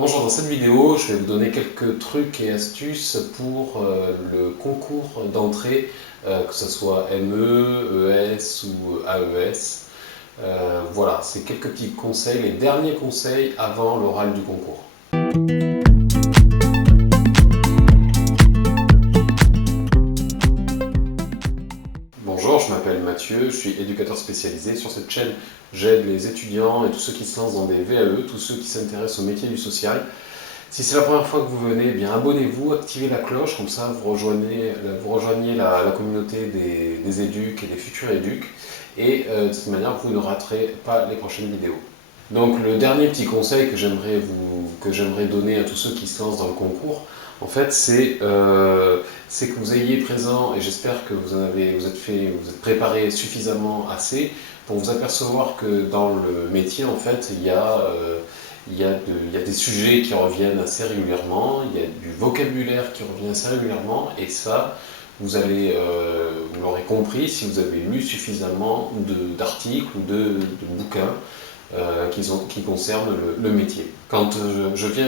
Bonjour, dans cette vidéo, je vais vous donner quelques trucs et astuces pour le concours d'entrée, que ce soit ME, ES ou AES. Voilà, c'est quelques petits conseils, les derniers conseils avant l'oral du concours. Bonjour, je m'appelle Mathieu, je suis éducateur spécialisé. Sur cette chaîne, j'aide les étudiants et tous ceux qui se lancent dans des VAE, tous ceux qui s'intéressent au métier du social. Si c'est la première fois que vous venez, eh bien abonnez-vous, activez la cloche, comme ça vous rejoignez la communauté des éducs et des futurs éducs. Et de cette manière, vous ne raterez pas les prochaines vidéos. Donc le dernier petit conseil que j'aimerais donner à tous ceux qui se lancent dans le concours, en fait, c'est que vous ayez présent, et j'espère que vous êtes préparé suffisamment assez pour vous apercevoir que dans le métier, en fait, il y a des sujets qui reviennent assez régulièrement, il y a du vocabulaire qui revient assez régulièrement, et ça, vous l'aurez compris si vous avez lu suffisamment d'articles ou de bouquins qui concernent le métier. Quand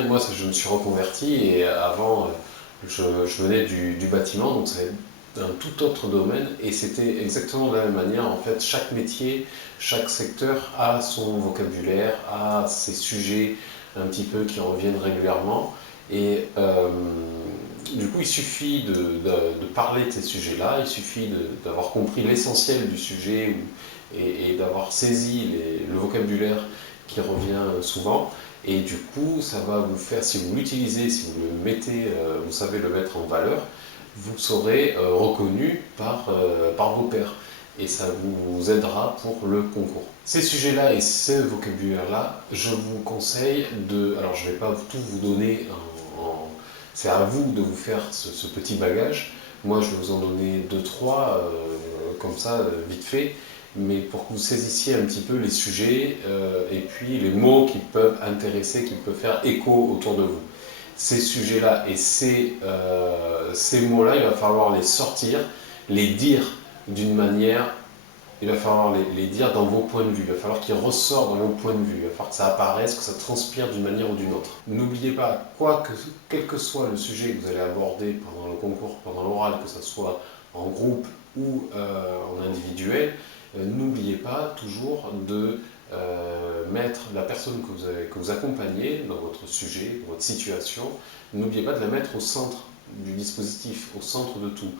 moi je me suis reconverti et avant je venais du bâtiment, donc c'est un tout autre domaine et c'était exactement de la même manière. En fait, chaque métier, chaque secteur a son vocabulaire, a ses sujets un petit peu qui reviennent régulièrement et du coup il suffit de parler de ces sujets-là, il suffit d'avoir compris l'essentiel du sujet et d'avoir saisi le vocabulaire qui revient souvent. Et du coup, ça va vous faire, si vous l'utilisez, si vous le mettez, vous savez le mettre en valeur, vous serez reconnu par vos pairs. Et ça vous aidera pour le concours. Ces sujets-là et ce vocabulaire-là, je vous conseille de... Alors, je ne vais pas tout vous donner c'est à vous de vous faire ce petit bagage. Moi, je vais vous en donner deux, trois, comme ça, vite fait, mais pour que vous saissiez un petit peu les sujets et puis les mots qui peuvent intéresser, qui peuvent faire écho autour de vous. Ces sujets-là et ces mots-là, il va falloir les sortir, les dire d'une manière, il va falloir les dire dans vos points de vue, il va falloir qu'ils ressortent dans vos points de vue, il va falloir que ça apparaisse, que ça transpire d'une manière ou d'une autre. N'oubliez pas, quel que soit le sujet que vous allez aborder pendant le concours, pendant l'oral, que ce soit en groupe ou en individuel, n'oubliez pas toujours de mettre la personne que vous accompagnez dans votre sujet, dans votre situation, n'oubliez pas de la mettre au centre du dispositif, au centre de tout.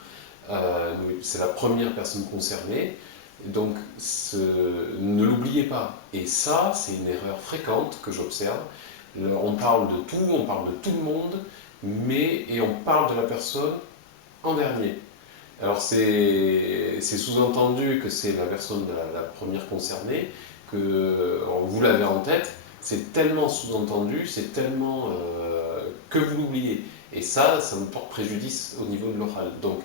C'est la première personne concernée, donc ne l'oubliez pas. Et ça, c'est une erreur fréquente que j'observe. On parle de tout, on parle de tout le monde, et on parle de la personne en dernier. Alors c'est sous-entendu que c'est la personne la première concernée, que vous l'avez en tête, c'est tellement sous-entendu, c'est tellement que vous l'oubliez. Et ça me porte préjudice au niveau de l'oral. Donc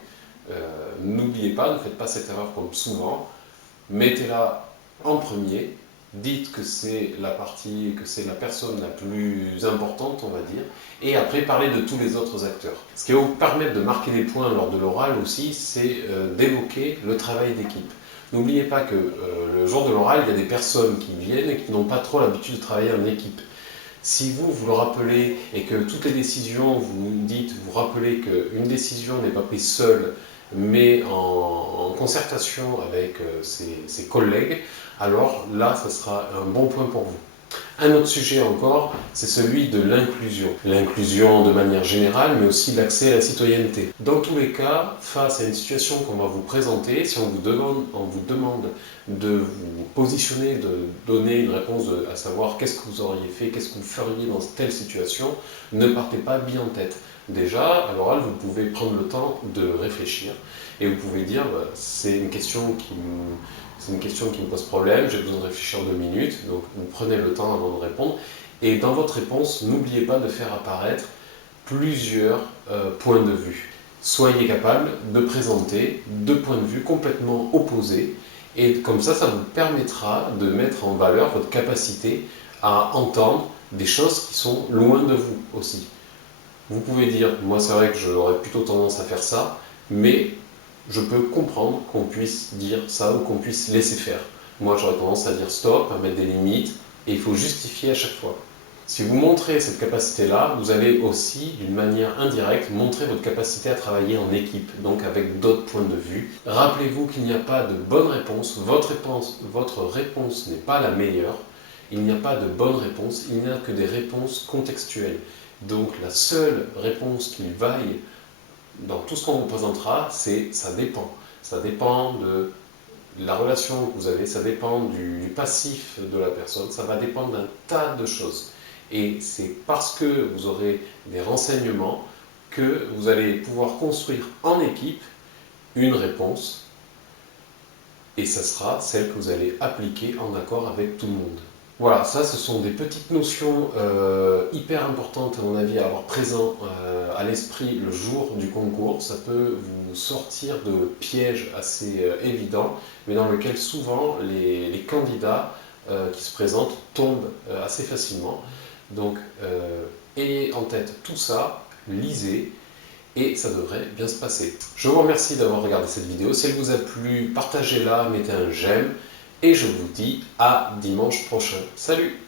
n'oubliez pas, ne faites pas cette erreur comme souvent, mettez-la en premier, dites que c'est la personne la plus importante, on va dire, et après parlez de tous les autres acteurs. Ce qui va vous permettre de marquer des points lors de l'oral aussi, c'est d'évoquer le travail d'équipe. N'oubliez pas que le jour de l'oral, il y a des personnes qui viennent et qui n'ont pas trop l'habitude de travailler en équipe. Si vous le rappelez et que toutes les décisions, vous rappelez qu'une décision n'est pas prise seule, mais en concertation avec ses collègues, alors là, ça sera un bon point pour vous. Un autre sujet encore, c'est celui de l'inclusion. L'inclusion de manière générale, mais aussi l'accès à la citoyenneté. Dans tous les cas, face à une situation qu'on va vous présenter, si on vous demande de vous positionner, de donner une réponse à savoir qu'est-ce que vous auriez fait, qu'est-ce que vous feriez dans telle situation, ne partez pas bien en tête. Déjà, à l'oral, vous pouvez prendre le temps de réfléchir et vous pouvez dire c'est une question qui me pose problème, j'ai besoin de réfléchir 2 minutes, donc vous prenez le temps avant de répondre. Et dans votre réponse, n'oubliez pas de faire apparaître plusieurs points de vue. Soyez capable de présenter 2 points de vue complètement opposés, et comme ça vous permettra de mettre en valeur votre capacité à entendre des choses qui sont loin de vous aussi. Vous pouvez dire, moi c'est vrai que j'aurais plutôt tendance à faire ça, mais je peux comprendre qu'on puisse dire ça ou qu'on puisse laisser faire. Moi j'aurais tendance à dire stop, à mettre des limites, et il faut justifier à chaque fois. Si vous montrez cette capacité-là, vous allez aussi, d'une manière indirecte, montrer votre capacité à travailler en équipe, donc avec d'autres points de vue. Rappelez-vous qu'il n'y a pas de bonne réponse. Votre réponse n'est pas la meilleure. Il n'y a pas de bonne réponse, il n'y a que des réponses contextuelles. Donc la seule réponse qui vaille dans tout ce qu'on vous présentera, c'est ça dépend. Ça dépend de la relation que vous avez, ça dépend du passif de la personne, ça va dépendre d'un tas de choses. Et c'est parce que vous aurez des renseignements que vous allez pouvoir construire en équipe une réponse et ça sera celle que vous allez appliquer en accord avec tout le monde. Voilà, ça ce sont des petites notions hyper importantes à mon avis à avoir présent à l'esprit le jour du concours. Ça peut vous sortir de pièges assez évidents, mais dans lesquels souvent les candidats qui se présentent tombent assez facilement. Donc ayez en tête tout ça, lisez, et ça devrait bien se passer. Je vous remercie d'avoir regardé cette vidéo. Si elle vous a plu, partagez-la, mettez un j'aime. Et je vous dis à dimanche prochain. Salut!